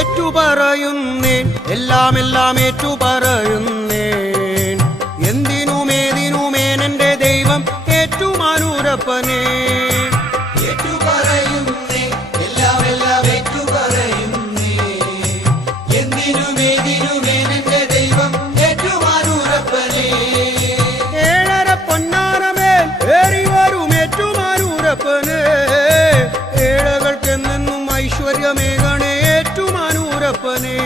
ഏറ്റുപറയുന്നേൻ എല്ലാം എല്ലാം ഏറ്റുപറയുന്നേൻ എന്തിനുമേതിനുമേൻ എൻ്റെ ദൈവം ഏറ്റുമാനൂരപ്പനേ ഏഴകൾക്കെന്നും ഐശ്വര്യമേകണേ ഏറ്റുമാനൂരപ്പനേ